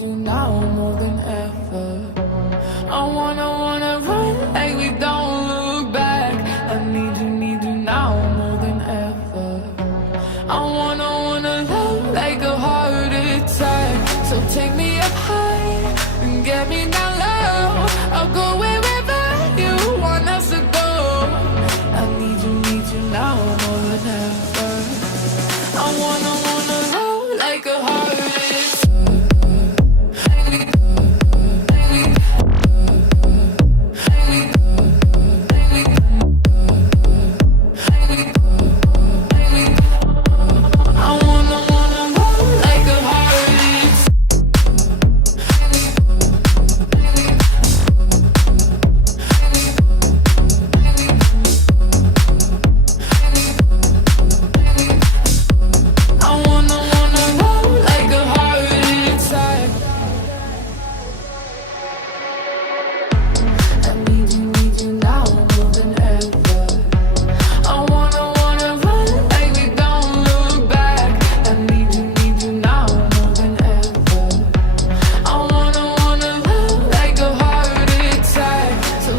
need you now more than ever. I wanna run like we don't look back. I need you now more than ever. I wanna love like a heart attack. So take me up high and get me down low. I'll go wherever you want us to go. I need you now more than ever. I wanna love like a heart attack.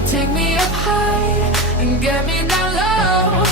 Take me up high and get me down low.